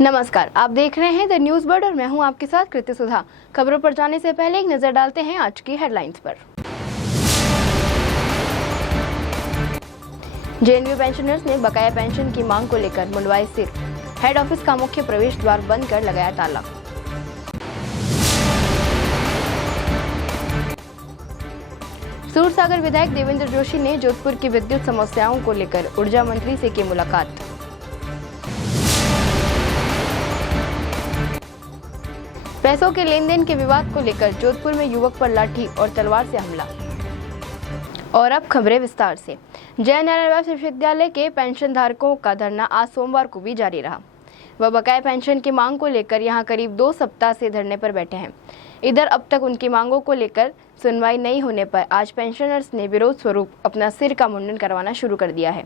नमस्कार, आप देख रहे हैं द न्यूज बर्ड और मैं हूं आपके साथ कृति सुधा। खबरों पर जाने से पहले एक नजर डालते हैं आज की हेडलाइंस पर। जेएनयू पेंशनर्स ने बकाया पेंशन की मांग को लेकर मुंडवाए सिर। हेड ऑफिस का मुख्य प्रवेश द्वार बंद कर लगाया ताला। सूरसागर विधायक देवेंद्र जोशी ने जोधपुर की विद्युत समस्याओं को लेकर ऊर्जा मंत्री से की मुलाकात। पैसों के लेन देन के विवाद को लेकर जोधपुर में युवक पर लाठी और तलवार से हमला। और अब खबरें विस्तार से। जय नारायण विश्वविद्यालय के पेंशन धारकों का धरना आज सोमवार को भी जारी रहा। वह बकाया पेंशन की मांग को लेकर यहां करीब 2 सप्ताह से धरने पर बैठे हैं। इधर अब तक उनकी मांगों को लेकर सुनवाई नहीं होने पर आज पेंशनर्स ने विरोध स्वरूप अपना सिर का मुंडन करवाना शुरू कर दिया है।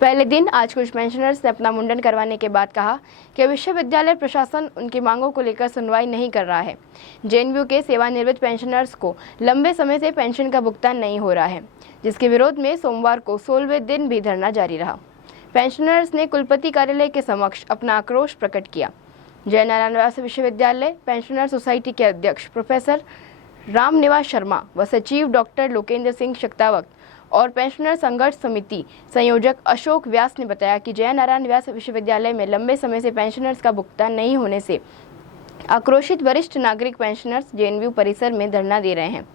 पहले दिन आज कुछ पेंशनर्स ने अपना मुंडन करवाने के बाद कहा कि विश्वविद्यालय प्रशासन उनकी मांगों को लेकर सुनवाई नहीं कर रहा है। जेएनयू के सेवानिवृत्त पेंशनर्स को लंबे समय से पेंशन का भुगतान नहीं हो रहा है, जिसके विरोध में सोमवार को 16वें दिन भी धरना जारी रहा। पेंशनर्स ने कुलपति कार्यालय के समक्ष अपना आक्रोश प्रकट किया। जय नारायण विश्वविद्यालय पेंशनर सोसाइटी के अध्यक्ष प्रोफेसर रामनिवास शर्मा व सचिव डॉक्टर लोकेंद्र सिंह शक्तावत और पेंशनर संघर्ष समिति संयोजक अशोक व्यास ने बताया कि जय नारायण व्यास विश्वविद्यालय में लंबे समय से पेंशनर्स का भुगतान नहीं होने से आक्रोशित वरिष्ठ नागरिक पेंशनर्स जेएनयू परिसर में धरना दे रहे हैं।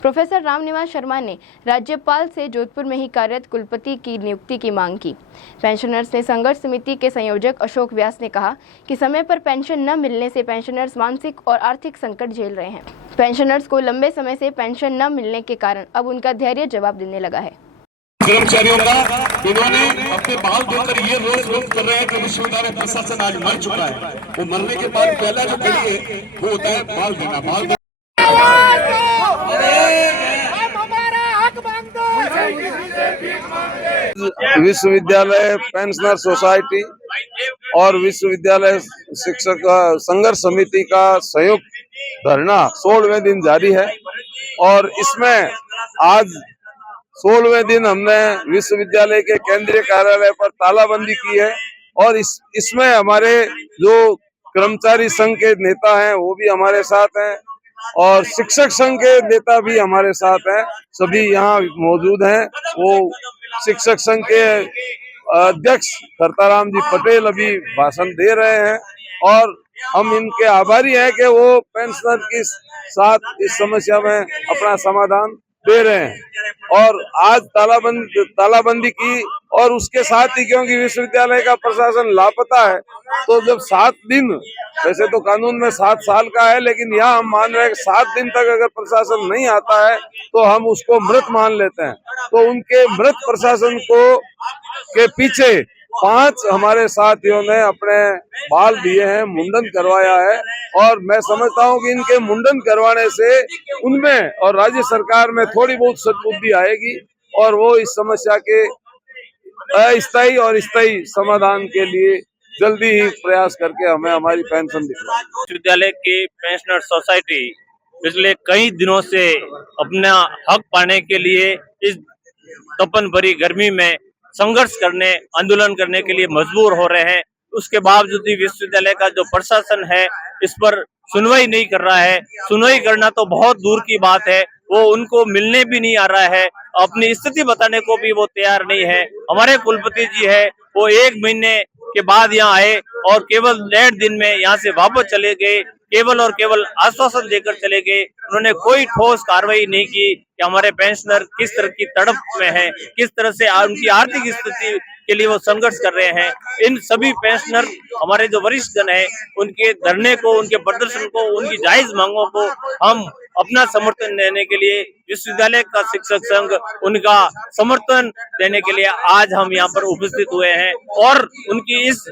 प्रोफेसर रामनिवास शर्मा ने राज्यपाल से जोधपुर में ही कार्यरत कुलपति की नियुक्ति की मांग की। पेंशनर्स ने संघर्ष समिति के संयोजक अशोक व्यास ने कहा कि समय पर पेंशन न मिलने से पेंशनर्स मानसिक और आर्थिक संकट झेल रहे हैं। पेंशनर्स को लंबे समय से पेंशन न मिलने के कारण अब उनका धैर्य जवाब देने लगा है। कर्मचारियों का इन्होंने अपने बाल धोकर ये रोज कर रहे हैं कि विश्वविद्यालय प्रशासन आज मर चुका है। वो मरने के बाद पहला जो करिए वो होता है बाल देना। विश्वविद्यालय पेंशनर सोसाइटी और विश्वविद्यालय शिक्षक संघर्ष समिति का संयुक्त धरना 16वें दिन जारी है और इसमें आज 16वें दिन हमने विश्वविद्यालय के केंद्रीय कार्यालय पर तालाबंदी की है और इसमें हमारे जो कर्मचारी संघ के नेता हैं वो भी हमारे साथ हैं और शिक्षक संघ के नेता भी हमारे साथ हैं। सभी यहाँ मौजूद हैं। वो शिक्षक संघ के अध्यक्ष करताराम जी पटेल अभी भाषण दे रहे हैं और हम इनके आभारी हैं कि वो पेंशनर के साथ इस समस्या में अपना समाधान दे रहे हैं। और आज तालाबंदी की और उसके साथ ही क्योंकि विश्वविद्यालय का प्रशासन लापता है तो जब 7 दिन, वैसे तो कानून में 7 साल का है, लेकिन यहाँ हम मान रहे हैं कि 7 दिन तक अगर प्रशासन नहीं आता है तो हम उसको मृत मान लेते हैं। तो उनके मृत प्रशासन को के पीछे 5 हमारे साथियों ने अपने बाल दिए हैं, मुंडन करवाया है और मैं समझता हूं कि इनके मुंडन करवाने से उनमें और राज्य सरकार में थोड़ी बहुत सद्बुद्धि आएगी और वो इस समस्या के अस्थायी और स्थायी समाधान के लिए जल्दी ही प्रयास करके हमें हमारी पेंशन दिलवाएं। विश्वविद्यालय की पेंशनर सोसाइटी पिछले कई दिनों से अपना हक पाने के लिए इस तपन भरी गर्मी में संघर्ष करने, आंदोलन करने के लिए मजबूर हो रहे हैं। उसके बावजूद भी विश्वविद्यालय का जो प्रशासन है इस पर सुनवाई नहीं कर रहा है। सुनवाई करना तो बहुत दूर की बात है, वो उनको मिलने भी नहीं आ रहा है, अपनी स्थिति बताने को भी वो तैयार नहीं है। हमारे कुलपति जी है वो 1 महीने के बाद यहाँ आए और केवल 1.5 दिन में यहाँ से वापस चले गए, केवल और केवल आश्वासन देकर चले गए। उन्होंने कोई ठोस कार्रवाई नहीं की कि हमारे पेंशनर किस तरह की तड़प में हैं, किस तरह से उनकी आर्थिक स्थिति के लिए वो संघर्ष कर रहे हैं। इन सभी पेंशनर हमारे जो वरिष्ठ जन है उनके धरने को, उनके प्रदर्शन को, उनकी जायज मांगों को हम अपना समर्थन देने के लिए विश्वविद्यालय का शिक्षक संघ उनका समर्थन देने के लिए आज हम यहाँ पर उपस्थित हुए हैं और उनकी इस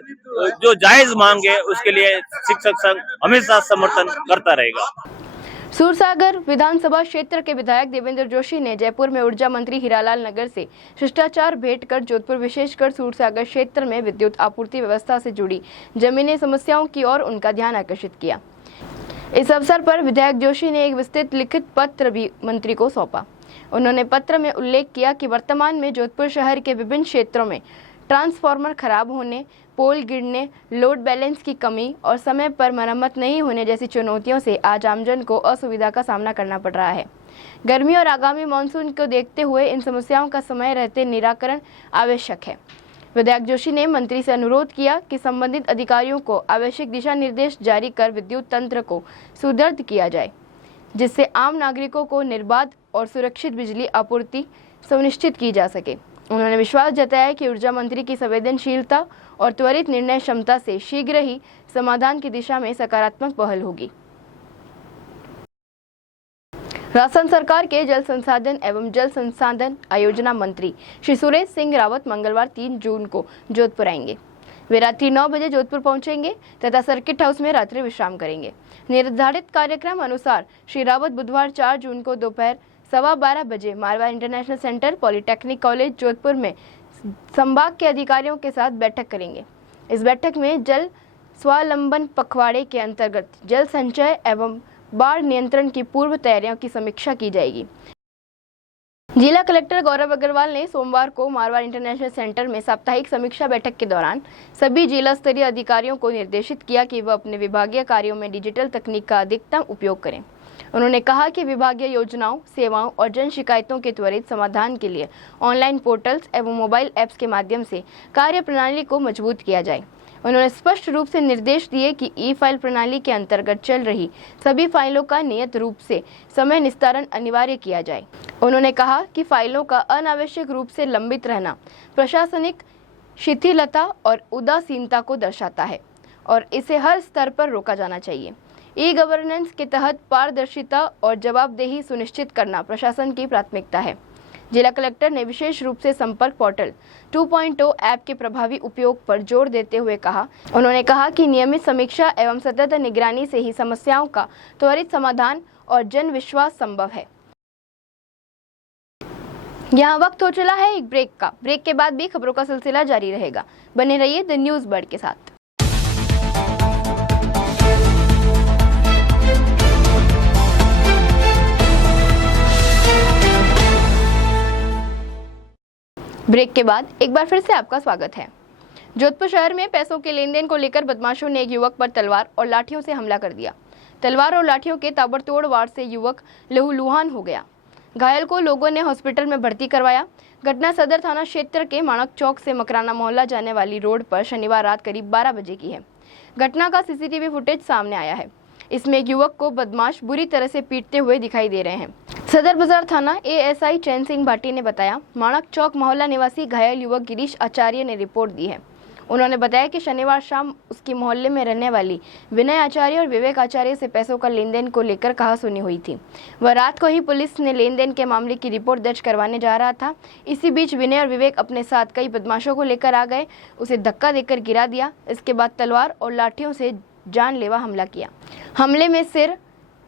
जो जायज मांग है उसके लिए शिक्षक संघ हमेशा समर्थन करता रहेगा। सूरसागर विधानसभा क्षेत्र के विधायक देवेंद्र जोशी ने जयपुर में ऊर्जा मंत्री हीरालाल नगर से शिष्टाचार भेंट कर जोधपुर विशेषकर सूरसागर क्षेत्र में विद्युत आपूर्ति व्यवस्था से जुड़ी जमीनी समस्याओं की ओर उनका ध्यान आकर्षित किया। इस अवसर पर विधायक जोशी ने एक विस्तृत लिखित पत्र भी मंत्री को सौंपा। उन्होंने पत्र में उल्लेख किया कि वर्तमान में जोधपुर शहर के विभिन्न क्षेत्रों में ट्रांसफार्मर खराब होने, पोल गिरने, लोड बैलेंस की कमी और समय पर मरम्मत नहीं होने जैसी चुनौतियों से आज आमजन को असुविधा का सामना करना पड़ रहा है। गर्मी और आगामी मानसून को देखते हुए इन समस्याओं का समय रहते निराकरण आवश्यक है। विधायक जोशी ने मंत्री से अनुरोध किया कि संबंधित अधिकारियों को आवश्यक दिशा निर्देश जारी कर विद्युत तंत्र को सुदृढ़ किया जाए, जिससे आम नागरिकों को निर्बाध और सुरक्षित बिजली आपूर्ति सुनिश्चित की जा सके। उन्होंने विश्वास जताया कि ऊर्जा मंत्री की संवेदनशीलता और त्वरित निर्णय क्षमता से शीघ्र ही समाधान की दिशा में सकारात्मक पहल होगी। राजस्थान सरकार के जल संसाधन एवं जल संसाधन आयोजना मंत्री श्री सुरेश सिंह रावत मंगलवार 3 जून को जोधपुर आएंगे। वे रात्रि 9 बजे जोधपुर पहुंचेंगे तथा सर्किट हाउस में रात्रि विश्राम करेंगे। निर्धारित कार्यक्रम अनुसार श्री रावत बुधवार 4 जून को दोपहर 12:15 बजे Marwar international centre polytechnic college Jodhpur में संभाग के अधिकारियों के साथ बैठक करेंगे। इस बैठक में जल स्वावलंबन पखवाड़े के अंतर्गत जल संचय एवं बाढ़ नियंत्रण की पूर्व तैयारियों की समीक्षा की जाएगी। जिला कलेक्टर गौरव अग्रवाल ने सोमवार को मारवाड़ इंटरनेशनल सेंटर में साप्ताहिक समीक्षा बैठक के दौरान सभी जिला स्तरीय अधिकारियों को निर्देशित किया कि वह अपने विभागीय कार्यों में डिजिटल तकनीक का अधिकतम उपयोग करें। उन्होंने कहा कि विभागीय योजनाओं, सेवाओं और जन शिकायतों के त्वरित समाधान के लिए ऑनलाइन पोर्टल्स एवं मोबाइल ऐप्स के माध्यम से कार्य प्रणाली को मजबूत किया जाए। उन्होंने स्पष्ट रूप से निर्देश दिए कि ई फाइल प्रणाली के अंतर्गत चल रही सभी फाइलों का नियत रूप से समय निस्तारण अनिवार्य किया जाए। उन्होंने कहा कि फाइलों का अनावश्यक रूप से लंबित रहना प्रशासनिक शिथिलता और उदासीनता को दर्शाता है और इसे हर स्तर पर रोका जाना चाहिए। ई गवर्नेंस के तहत पारदर्शिता और जवाबदेही सुनिश्चित करना प्रशासन की प्राथमिकता है। जिला कलेक्टर ने विशेष रूप से संपर्क पोर्टल 2.0 ऐप के प्रभावी उपयोग पर जोर देते हुए कहा। उन्होंने कहा कि नियमित समीक्षा एवं सतत निगरानी से ही समस्याओं का त्वरित समाधान और जन विश्वास संभव है। यहाँ वक्त हो चला है एक ब्रेक का। ब्रेक के बाद भी खबरों का सिलसिला जारी रहेगा। बने रहिए द न्यूज़ बर्ड के साथ। ब्रेक के बाद एक बार फिर से आपका स्वागत है। जोधपुर शहर में पैसों के लेन देन को लेकर बदमाशों ने एक युवक पर तलवार और लाठियों से हमला कर दिया। तलवार और लाठियों के ताबड़तोड़ वार से युवक लहूलुहान हो गया। घायल को लोगों ने हॉस्पिटल में भर्ती करवाया। घटना सदर थाना क्षेत्र के माणक चौक से मकराना मोहल्ला जाने वाली रोड पर शनिवार रात करीब 12 बजे की है। घटना का सीसीटीवी फुटेज सामने आया है। इसमें एक युवक को बदमाश बुरी तरह से पीटते हुए दिखाई दे रहे हैं। सदर बाजार थाना एएसआई चैन सिंह भाटी ने बताया, माणक चौक मोहल्ला निवासी घायल युवक गिरीश आचार्य ने रिपोर्ट दी है। उन्होंने बताया कि शनिवार शाम उसकी मोहल्ले में रहने वाली विनय आचार्य और विवेक आचार्य से पैसों का लेन देन को लेकर कहासुनी हुई थी। वह रात को ही पुलिस ने लेन देन के मामले की रिपोर्ट दर्ज करवाने जा रहा था। इसी बीच विनय और विवेक अपने साथ कई बदमाशों को लेकर आ गए, उसे धक्का देकर गिरा दिया। इसके बाद तलवार और लाठियों से जानलेवा हमला किया। हमले में सिर,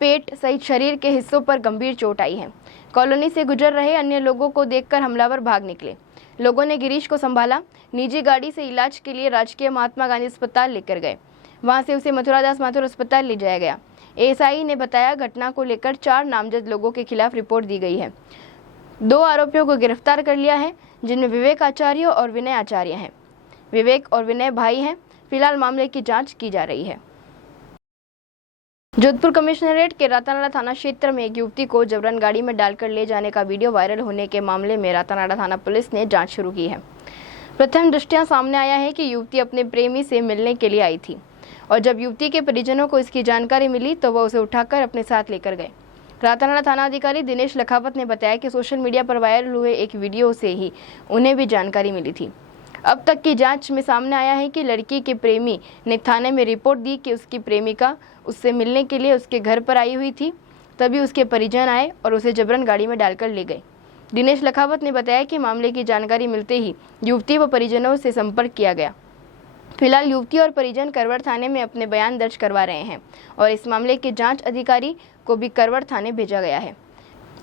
पेट सहित शरीर के हिस्सों पर गंभीर चोट आई है। कॉलोनी से गुजर रहे अन्य लोगों को देखकर हमलावर भाग निकले। लोगों ने गिरीश को संभाला, निजी गाड़ी से इलाज के लिए राजकीय महात्मा गांधी अस्पताल लेकर गए। वहां से उसे मथुरादास माथुर अस्पताल ले जाया गया। एएसआई ने बताया, घटना को लेकर 4 नामजद लोगों के खिलाफ रिपोर्ट दी गई है। 2 आरोपियों को गिरफ्तार कर लिया है, जिनमें विवेक आचार्य और विनय आचार्य हैं। विवेक और विनय भाई हैं। फिलहाल मामले की जाँच की जा रही है। जोधपुर कमिश्नरेट के रातानाडा थाना क्षेत्र में एक युवती को जबरन गाड़ी में डालकर ले जाने का वीडियो वायरल होने के मामले में रातानाडा थाना पुलिस ने जांच शुरू की है। प्रथम दृष्टया सामने आया है कि युवती अपने प्रेमी से मिलने के लिए आई थी और जब युवती के परिजनों को इसकी जानकारी मिली तो वह उसे उठाकर अपने साथ लेकर गए। रातानाडा थाना अधिकारी दिनेश लखावत ने बताया कि सोशल मीडिया पर वायरल हुए एक वीडियो से ही उन्हें भी जानकारी मिली थी। अब तक की जांच में सामने आया है कि लड़की के प्रेमी ने थाने में रिपोर्ट दी कि उसकी प्रेमिका उससे मिलने के लिए उसके घर पर आई हुई थी। तभी उसके परिजन आए और उसे जबरन गाड़ी में डालकर ले गए। दिनेश लखावत ने बताया कि मामले की जानकारी मिलते ही युवती व परिजनों से संपर्क किया गया। फिलहाल युवती और परिजन करवड़ थाने में अपने बयान दर्ज करवा रहे हैं और इस मामले के जाँच अधिकारी को भी करवड़ थाने भेजा गया है।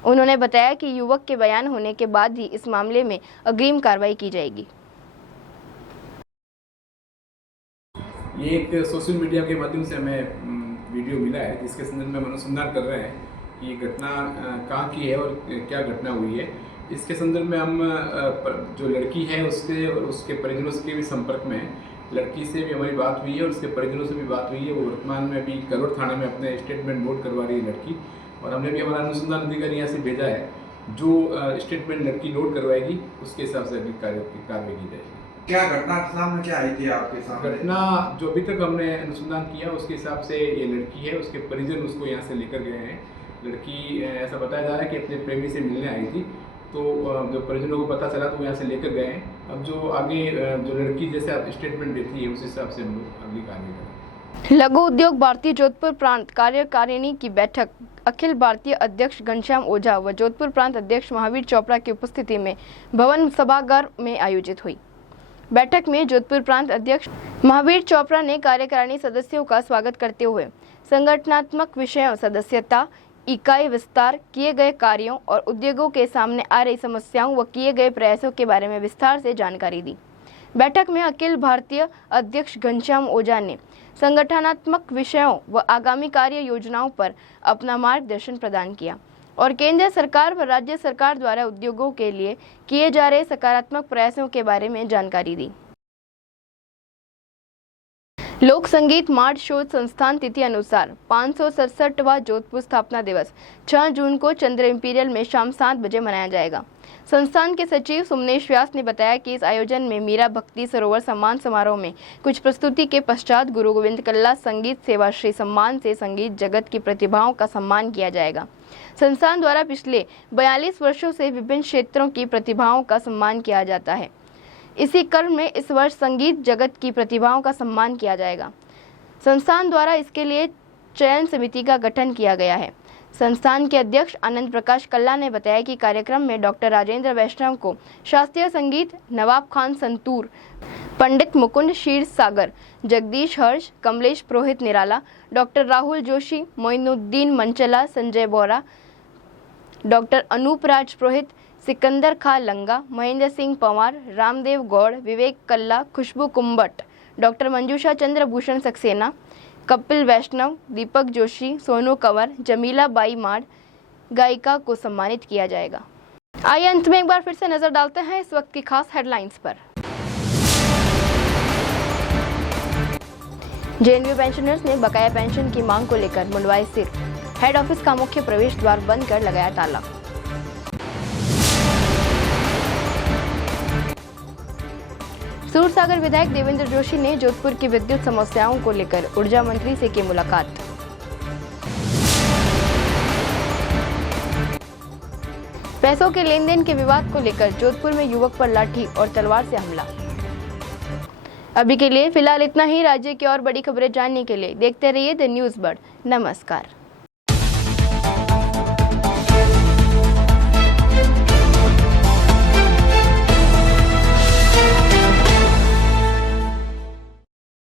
उन्होंने बताया कि युवक के बयान होने के बाद ही इस मामले में अग्रिम कार्रवाई की जाएगी। ये एक सोशल मीडिया के माध्यम से हमें वीडियो मिला है जिसके संदर्भ में हम अनुसंधान कर रहे हैं कि घटना कहाँ की है और क्या घटना हुई है। इसके संदर्भ में हम जो लड़की है उसके और उसके परिजनों के भी संपर्क में हैं। लड़की से भी हमारी बात हुई है और उसके परिजनों से भी बात हुई है। वो वर्तमान में अभी करोड़ थाने में अपने स्टेटमेंट नोट करवा रही है लड़की, और हमने भी हमारा अनुसंधान अधिकारी यहाँ से भेजा है। जो स्टेटमेंट लड़की नोट करवाएगी उसके हिसाब से अभी कार्रवाई की जाएगी। क्या घटना सामने क्या आई थी आपके सामने? घटना जो अभी तक हमने अनुसंधान किया उसके हिसाब से ये लड़की है, उसके परिजन उसको यहाँ से लेकर गए हैं। लड़की ऐसा बताया जा रहा है कि अपने प्रेमी से मिलने आई थी, तो जो परिजनों को पता चला तो वो यहाँ से लेकर गए हैं। अब जो आगे जो लड़की जैसे स्टेटमेंट देती है उस हिसाब से हम लोग अगली कार्रवाई करेंगे। लघु उद्योग भारतीय जोधपुर प्रांत कार्यकारिणी की बैठक अखिल भारतीय अध्यक्ष घनश्याम ओझा व जोधपुर प्रांत अध्यक्ष महावीर चोपड़ा की उपस्थिति में भवन सभागार में आयोजित हुई। बैठक में जोधपुर प्रांत अध्यक्ष महावीर चोपड़ा ने कार्यकारिणी सदस्यों का स्वागत करते हुए संगठनात्मक विषयों, सदस्यता, इकाई विस्तार, किए गए कार्यों और उद्योगों के सामने आ रही समस्याओं व किए गए प्रयासों के बारे में विस्तार से जानकारी दी। बैठक में अखिल भारतीय अध्यक्ष घनश्याम ओझा ने संगठनात्मक विषयों व आगामी कार्य योजनाओं पर अपना मार्गदर्शन प्रदान किया और केंद्र सरकार व राज्य सरकार द्वारा उद्योगों के लिए किए जा रहे सकारात्मक प्रयासों के बारे में जानकारी दी। लोक संगीत मार्ड शोध संस्थान तिथि अनुसार 567वां जोधपुर स्थापना दिवस 6 जून को चंद्र इंपीरियल में शाम 7 बजे मनाया जाएगा। संस्थान के सचिव सुमनेश व्यास ने बताया कि इस आयोजन में मीरा भक्ति सरोवर सम्मान समारोह में कुछ प्रस्तुति के पश्चात गुरु गोविंद कल्ला संगीत सेवा श्री सम्मान से संगीत जगत की प्रतिभाओं का सम्मान किया जाएगा। संस्थान द्वारा पिछले 42 वर्षों से विभिन्न क्षेत्रों की प्रतिभाओं का सम्मान किया जाता है। इसी क्रम में इस वर्ष संगीत जगत की प्रतिभाओं का सम्मान किया जाएगा। संस्थान द्वारा इसके लिए चयन समिति का गठन किया गया है। संस्थान के अध्यक्ष आनंद प्रकाश कल्ला ने बताया कि कार्यक्रम में डॉक्टर राजेंद्र वैष्णव को शास्त्रीय संगीत, नवाब खान संतूर, Pandit Mukund Kshirsagar, Jagdish Harsh, Kamlesh Purohit Nirala, doctor Rahul Joshi, Moinuddin Manchala, Sanjay Bora, doctor Anoop Raj Purohit, Sikandar Khan Langa, Mahendra Singh Panwar, Ramdev Gaur, Vivek Kalla, Khushboo Kumbhat, doctor Manjusha Chandra Bhushan Saxena, Kapil Vaishnav, Deepak Joshi, Sonu Kanwar, Jamila Bai Maand गायिका को सम्मानित किया जाएगा। आइए अंत में एक बार फिर से नजर डालते हैं इस वक्त की खास हेडलाइंस पर। जेएनयू पेंशनर्स ने बकाया पेंशन की मांग को लेकर मुंडवाए सिर, हेड ऑफिस का मुख्य प्रवेश द्वार बंद कर लगाया ताला। सूरसागर विधायक देवेंद्र जोशी ने जोधपुर की विद्युत समस्याओं को लेकर ऊर्जा मंत्री से की मुलाकात। पैसों के लेन देन के विवाद को लेकर जोधपुर में युवक पर लाठी और तलवार से हमला। अभी के लिए फिलहाल इतना ही। राज्य की और बड़ी खबरें जानने के लिए देखते रहिए द न्यूज़ बर्ड। नमस्कार।